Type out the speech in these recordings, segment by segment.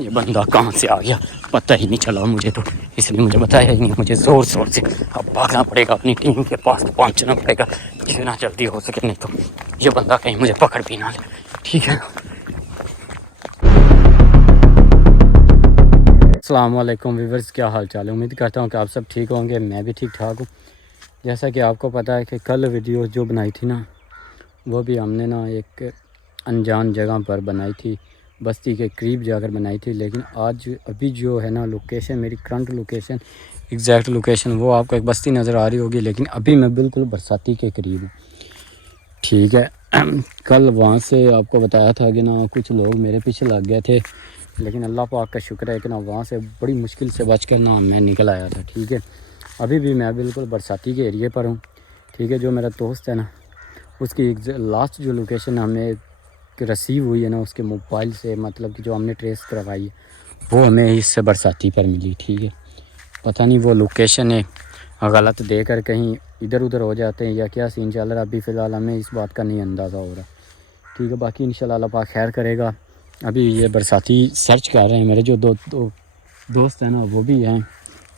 یہ بندہ کہاں سے آ گیا پتہ ہی نہیں چلا مجھے، تو اس لیے مجھے بتایا ہی نہیں، مجھے زور سے اب بھاگنا پڑے گا، اپنی ٹیم کے پاس پہنچنا پڑے گا جتنا جلدی ہو سکے، نہیں تو یہ بندہ کہیں مجھے پکڑ بھی نہ لے، ٹھیک ہے۔ السلام علیکم ویورز، کیا حال چال ہے؟ امید کرتا ہوں کہ آپ سب ٹھیک ہوں گے، میں بھی ٹھیک ٹھاک ہوں۔ جیسا کہ آپ کو پتہ ہے کہ کل ویڈیو جو بنائی تھی نا، وہ بھی ہم نے نا ایک انجان جگہ پر بنائی تھی، بستی کے قریب جا کر بنائی تھی، لیکن آج ابھی جو ہے نا لوکیشن، میری کرنٹ لوکیشن، ایگزیکٹ لوکیشن وہ آپ کو ایک بستی نظر آ رہی ہوگی، لیکن ابھی میں بالکل برساتی کے قریب ہوں، ٹھیک ہے۔ کل وہاں سے آپ کو بتایا تھا کہ نا کچھ لوگ میرے پیچھے لگ گئے تھے، لیکن اللہ پاک کا شکر ہے کہ نا وہاں سے بڑی مشکل سے بچ کر نا میں نکل آیا تھا، ٹھیک ہے۔ ابھی بھی میں بالکل برساتی کے ایریے پر ہوں، ٹھیک ہے۔ جو میرا دوست ہے نا، اس کی لاسٹ جو لوکیشن ہمیں رسیو ہوئی ہے نا اس کے موبائل سے، مطلب کہ جو ہم نے ٹریس کروائی ہے وہ ہمیں اس سے برساتی پر ملی، ٹھیک ہے۔ پتہ نہیں وہ لوکیشن ہے غلط دے کر کہیں ادھر ادھر ہو جاتے ہیں یا کیا سین چل رہا ہے، ابھی فی الحال ہمیں اس بات کا نہیں اندازہ ہو رہا، ٹھیک ہے۔ باقی انشاءاللہ اللہ پاک خیر کرے گا۔ ابھی یہ برساتی سرچ کر رہے ہیں، میرے جو دو دوست ہیں نا وہ بھی ہیں،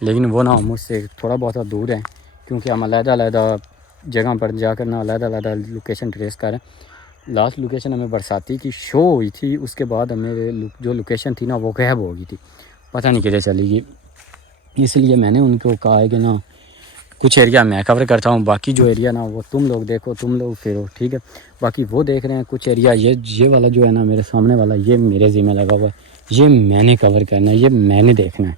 لیکن وہ نا مجھ سے تھوڑا بہت دور ہیں، کیونکہ ہم علیحدہ جگہ پر جا کر نا علیحدہ لوکیشن ٹریس کر رہے ہیں۔ لاسٹ لوکیشن ہمیں برساتی کی شو ہوئی تھی، اس کے بعد ہمیں جو لوکیشن تھی نا وہ غائب ہو گئی تھی، پتہ نہیں کدھر چلی گئی۔ اس لیے میں نے ان کو کہا ہے کہ نا کچھ ایریا میں کور کرتا ہوں، باقی جو ایریا نا وہ تم لوگ دیکھو، تم لوگ پھرو، ٹھیک ہے۔ باقی وہ دیکھ رہے ہیں کچھ ایریا، یہ والا جو ہے نا میرے سامنے والا، یہ میرے ذمہ لگا ہوا ہے، یہ میں نے کور کرنا ہے، یہ میں نے دیکھنا ہے،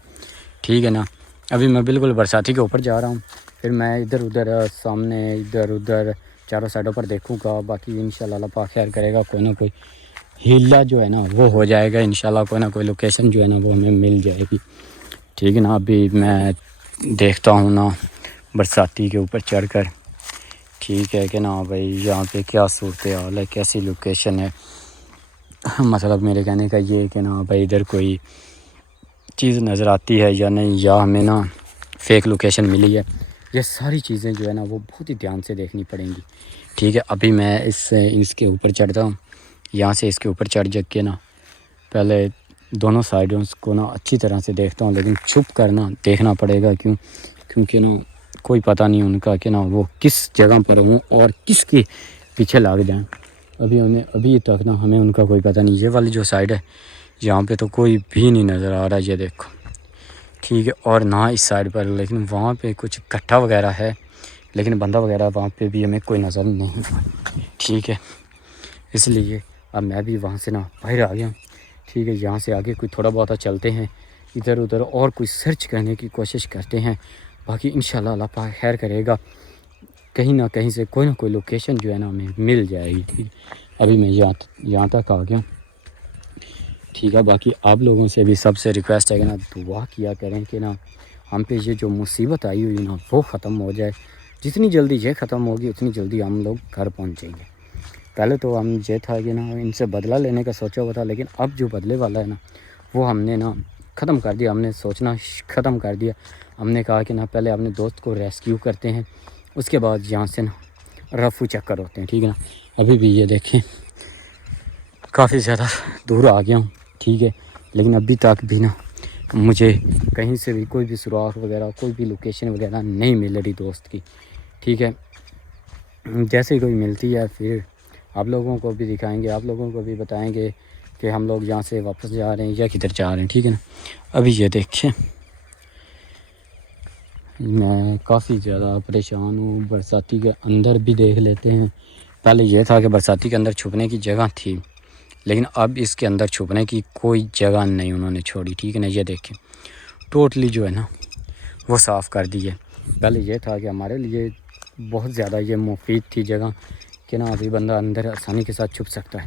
ٹھیک ہے نا۔ ابھی میں بالکل برساتی کے اوپر جا رہا ہوں، پھر میں ادھر ادھر سامنے ادھر ادھر چاروں سائڈوں پر دیکھوں گا، باقی انشاءاللہ اللہ پاک خیر کرے گا، کوئی نہ کوئی ہیلا جو ہے نا وہ ہو جائے گا انشاءاللہ، کوئی نہ کوئی لوکیشن جو ہے نا وہ ہمیں مل جائے گی، ٹھیک ہے نا۔ ابھی میں دیکھتا ہوں نا برساتی کے اوپر چڑھ کر، ٹھیک ہے کہ نا بھائی یہاں پہ کیا صورتحال ہے، کیسی لوکیشن ہے، مطلب میرے کہنے کا یہ ہے کہ نا بھائی ادھر کوئی چیز نظر آتی ہے یا نہیں، یا ہمیں نا فیک لوکیشن ملی ہے، یہ ساری چیزیں جو ہے نا وہ بہت ہی دھیان سے دیکھنی پڑیں گی، ٹھیک ہے۔ ابھی میں اس کے اوپر چڑھتا ہوں، یہاں سے اس کے اوپر چڑھ جا کے نا پہلے دونوں سائڈوں کو نا اچھی طرح سے دیکھتا ہوں، لیکن چھپ کر نا دیکھنا پڑے گا، کیونکہ نا کوئی پتہ نہیں ان کا کہ نا وہ کس جگہ پر ہوں اور کس کے پیچھے لگ جائیں۔ ابھی تک نا ہمیں ان کا کوئی پتہ نہیں۔ یہ والی جو سائڈ ہے یہاں پہ تو کوئی بھی نہیں نظر آ رہا ہے، یہ دیکھو، ٹھیک ہے، اور نہ اس سائڈ پر، لیکن وہاں پہ کچھ گٹھا وغیرہ ہے، لیکن بندہ وغیرہ وہاں پہ بھی ہمیں کوئی نظر نہیں، ٹھیک ہے۔ اس لیے اب میں بھی وہاں سے نا باہر آ گیا ہوں، ٹھیک ہے۔ یہاں سے آگے کوئی تھوڑا بہت چلتے ہیں ادھر ادھر اور کوئی سرچ کرنے کی کوشش کرتے ہیں، باقی انشاءاللہ اللہ پاک خیر کرے گا، کہیں نہ کہیں سے کوئی نہ کوئی لوکیشن جو ہے نا ہمیں مل جائے گی، ٹھیک ہے۔ ابھی میں یہاں تک آ گیا ہوں، ٹھیک ہے۔ باقی آپ لوگوں سے بھی سب سے ریکویسٹ ہے کہ نا دعا کیا کریں کہ نا ہم پہ یہ جو مصیبت آئی ہوئی نا وہ ختم ہو جائے، جتنی جلدی یہ ختم ہوگی اتنی جلدی ہم لوگ گھر پہنچیں گے۔ پہلے تو ہم یہ تھا کہ نا ان سے بدلہ لینے کا سوچا ہوا تھا، لیکن اب جو بدلے والا ہے نا وہ ہم نے نا ختم کر دیا، ہم نے سوچنا ختم کر دیا۔ ہم نے کہا کہ نا پہلے اپنے دوست کو ریسکیو کرتے ہیں، اس کے بعد یہاں سے نا رفو چکر ہوتے ہیں، ٹھیک ہے نا۔ ابھی بھی یہ دیکھیں کافی زیادہ دور آ گیا ہوں، ٹھیک ہے، لیکن ابھی تک بھی نا مجھے کہیں سے بھی کوئی بھی سراغ وغیرہ، کوئی بھی لوکیشن وغیرہ نہیں مل رہی دوست کی، ٹھیک ہے۔ جیسے کوئی ملتی ہے پھر آپ لوگوں کو بھی دکھائیں گے، آپ لوگوں کو بھی بتائیں گے کہ ہم لوگ یہاں سے واپس جا رہے ہیں یا کدھر جا رہے ہیں، ٹھیک ہے نا۔ ابھی یہ دیکھیں میں کافی زیادہ پریشان ہوں، برساتی کے اندر بھی دیکھ لیتے ہیں۔ پہلے یہ تھا کہ برساتی کے اندر چھپنے کی جگہ تھی، لیکن اب اس کے اندر چھپنے کی کوئی جگہ نہیں انہوں نے چھوڑی، ٹھیک ہے نا۔ یہ دیکھیں ٹوٹلی جو ہے نا وہ صاف کر دی ہے۔ پہلے یہ تھا کہ ہمارے لیے بہت زیادہ یہ مفید تھی جگہ کہ نا ابھی بندہ اندر آسانی کے ساتھ چھپ سکتا ہے،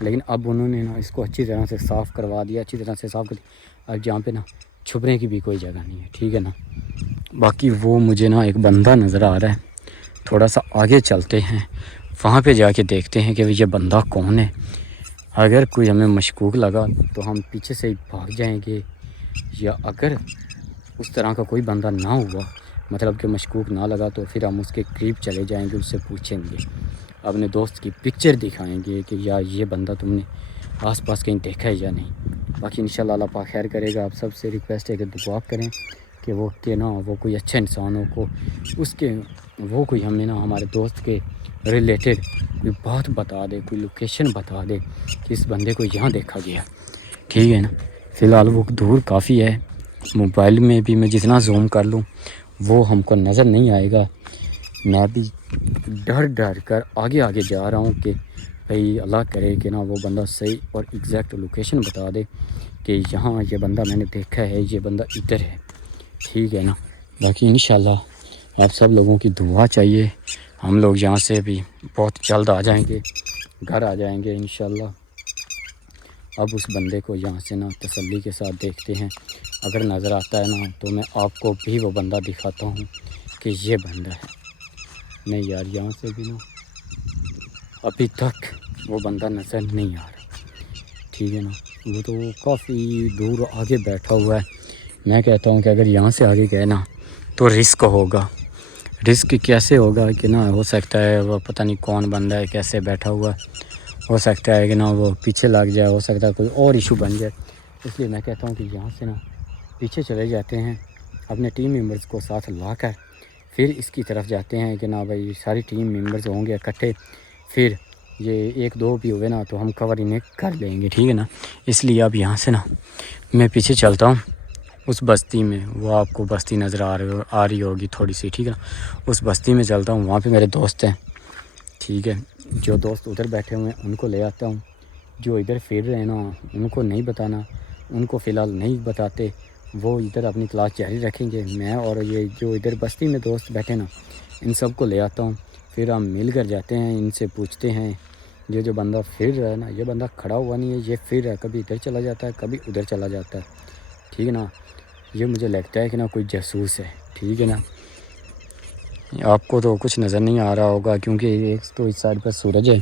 لیکن اب انہوں نے نا اس کو اچھی طرح سے صاف کروا دیا، اچھی طرح سے صاف کر دیا، اب جہاں پہ نا چھپنے کی بھی کوئی جگہ نہیں ہے، ٹھیک ہے نا۔ باقی وہ مجھے نا ایک بندہ نظر آ رہا ہے، تھوڑا سا آگے چلتے ہیں، وہاں پہ جا کے دیکھتے ہیں کہ یہ بندہ کون ہے۔ اگر کوئی ہمیں مشکوک لگا تو ہم پیچھے سے ہی بھاگ جائیں گے، یا اگر اس طرح کا کوئی بندہ نہ ہوا، مطلب کہ مشکوک نہ لگا، تو پھر ہم اس کے قریب چلے جائیں گے، اس سے پوچھیں گے، اپنے دوست کی پکچر دکھائیں گے کہ یا یہ بندہ تم نے آس پاس کہیں دیکھا ہے یا نہیں۔ باقی انشاءاللہ اللہ پاک خیر کرے گا۔ آپ سب سے ریکویسٹ ہے کہ دعا کریں کہ وہ وہ کوئی اچھا انسان ہو، کو اس کے وہ کوئی ہمیں نا ہمارے دوست کے ریلیٹڈ کوئی بات بتا دے، کوئی لوکیشن بتا دے کہ اس بندے کو یہاں دیکھا گیا، ٹھیک ہے نا۔ فی الحال وہ دور کافی ہے، موبائل میں بھی میں جتنا زوم کر لوں وہ ہم کو نظر نہیں آئے گا۔ میں بھی ڈر کر آگے جا رہا ہوں کہ بھئی اللہ کرے کہ نا وہ بندہ صحیح اور ایگزیکٹ لوکیشن بتا دے کہ یہاں یہ بندہ میں نے دیکھا ہے، یہ بندہ ادھر ہے، ٹھیک ہے نا۔ باقی انشاءاللہ آپ سب لوگوں کی دعا چاہیے، ہم لوگ یہاں سے بھی بہت جلد آ جائیں گے، گھر آ جائیں گے انشاءاللہ۔ اب اس بندے کو یہاں سے نا تسلی کے ساتھ دیکھتے ہیں، اگر نظر آتا ہے نا تو میں آپ کو بھی وہ بندہ دکھاتا ہوں کہ یہ بندہ ہے۔ نہیں یار، یہاں سے بھی نا ابھی تک وہ بندہ نظر نہیں آ رہا، ٹھیک ہے نا۔ وہ تو کافی دور آگے بیٹھا ہوا ہے۔ میں کہتا ہوں کہ اگر یہاں سے آگے گئے نا تو رسک ہوگا۔ رسک کیسے ہوگا کہ نا ہو سکتا ہے وہ پتہ نہیں کون بندہ ہے، کیسے بیٹھا ہوا ہے، ہو سکتا ہے کہ نا وہ پیچھے لگ جائے، ہو سکتا ہے کوئی اور ایشو بن جائے۔ اس لیے میں کہتا ہوں کہ یہاں سے نا پیچھے چلے جاتے ہیں، اپنے ٹیم ممبرز کو ساتھ لا کر پھر اس کی طرف جاتے ہیں کہ نا بھائی ساری ٹیم ممبرز ہوں گے اکٹھے، پھر یہ ایک دو بھی ہوئے نا تو ہم کور انہیں کر لیں گے، ٹھیک ہے نا۔ اس لیے اب یہاں سے نا میں پیچھے چلتا ہوں اس بستی میں، وہ آپ کو بستی نظر آ رہی ہوگی تھوڑی سی، ٹھیک ہے نا۔ اس بستی میں چلتا ہوں، وہاں پہ میرے دوست ہیں، ٹھیک ہے۔ جو دوست ادھر بیٹھے ہوئے ہیں ان کو لے آتا ہوں، جو ادھر پھر رہے ہیں نا ان کو نہیں بتانا، ان کو فی الحال نہیں بتاتے، وہ ادھر اپنی کلاس جاری رکھیں گے۔ میں اور یہ جو ادھر بستی میں دوست بیٹھے نا ان سب کو لے آتا ہوں، پھر ہم مل کر جاتے ہیں، ان سے پوچھتے ہیں یہ جو بندہ پھر رہا ہے نا، یہ بندہ کھڑا ہوا نہیں ہے، یہ پھر ہے، کبھی ادھر چلا جاتا ہے کبھی ادھر چلا جاتا ہے، ٹھیک ہے نا۔ یہ مجھے لگتا ہے کہ نا کوئی جاسوس ہے، ٹھیک ہے نا۔ آپ کو تو کچھ نظر نہیں آ رہا ہوگا کیونکہ ایک تو اس سائڈ پر سورج ہے۔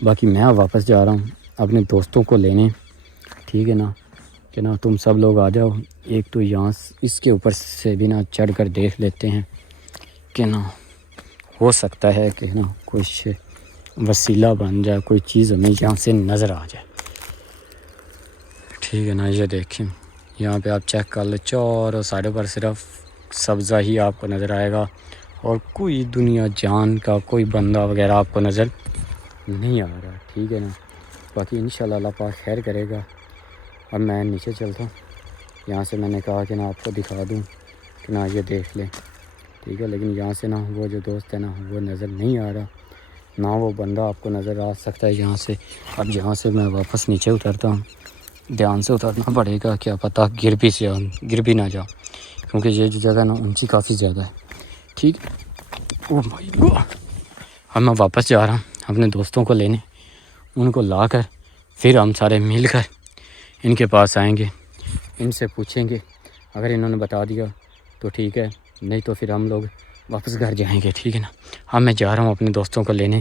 باقی میں واپس جا رہا ہوں اپنے دوستوں کو لینے، ٹھیک ہے نا، کہ نا تم سب لوگ آ جاؤ، ایک تو یہاں اس کے اوپر سے بھی نا چڑھ کر دیکھ لیتے ہیں کہ نا ہو سکتا ہے کہ نا کچھ وسیلہ بن جائے، کوئی چیز ہمیں یہاں سے نظر آ جائے، ٹھیک ہے نا۔ یہ دیکھیں یہاں پہ آپ چیک کر لیں، چاروں سائڈوں پر صرف سبزہ ہی آپ کو نظر آئے گا اور کوئی دنیا جان کا کوئی بندہ وغیرہ آپ کو نظر نہیں آ رہا، ٹھیک ہے نا۔ باقی انشاءاللہ اللہ پاک خیر کرے گا۔ اب میں نیچے چلتا ہوں، یہاں سے میں نے کہا کہ نا آپ کو دکھا دوں کہ نا یہ دیکھ لیں، ٹھیک ہے۔ لیکن یہاں سے نا وہ جو دوست ہے نا وہ نظر نہیں آ رہا، نہ وہ بندہ آپ کو نظر آ سکتا ہے یہاں سے۔ اب یہاں سے میں واپس نیچے اترتا ہوں، دھیان سے اترنا پڑے گا، کیا پتہ گر بھی نہ جاؤ کیونکہ یہ جو جگہ نا اونچی کافی زیادہ ہے، ٹھیک ہے۔ اوہ مائی گاڈ، اب میں واپس جا رہا ہوں اپنے دوستوں کو لینے، ان کو لا کر پھر ہم سارے مل کر ان کے پاس آئیں گے، ان سے پوچھیں گے، اگر انہوں نے بتا دیا تو ٹھیک ہے، نہیں تو پھر ہم لوگ واپس گھر جائیں گے، ٹھیک ہے نا۔ اب میں جا رہا ہوں اپنے دوستوں کو لینے۔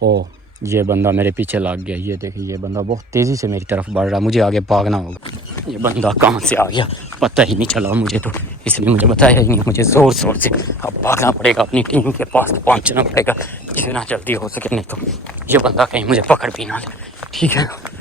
اوہ یہ بندہ میرے پیچھے لگ گیا، یہ دیکھیں یہ بندہ بہت تیزی سے میری طرف بڑھ رہا ہے، مجھے آگے بھاگنا ہوگا۔ یہ بندہ کہاں سے آ گیا پتہ ہی نہیں چلا مجھے، تو اس لیے مجھے بتایا ہی نہیں، مجھے زور سے اب بھاگنا پڑے گا، اپنی ٹیم کے پاس پہنچنا پڑے گا جتنا جلدی ہو سکے، نہیں تو یہ بندہ کہیں مجھے پکڑ بھی نہ لے، ٹھیک ہے نا۔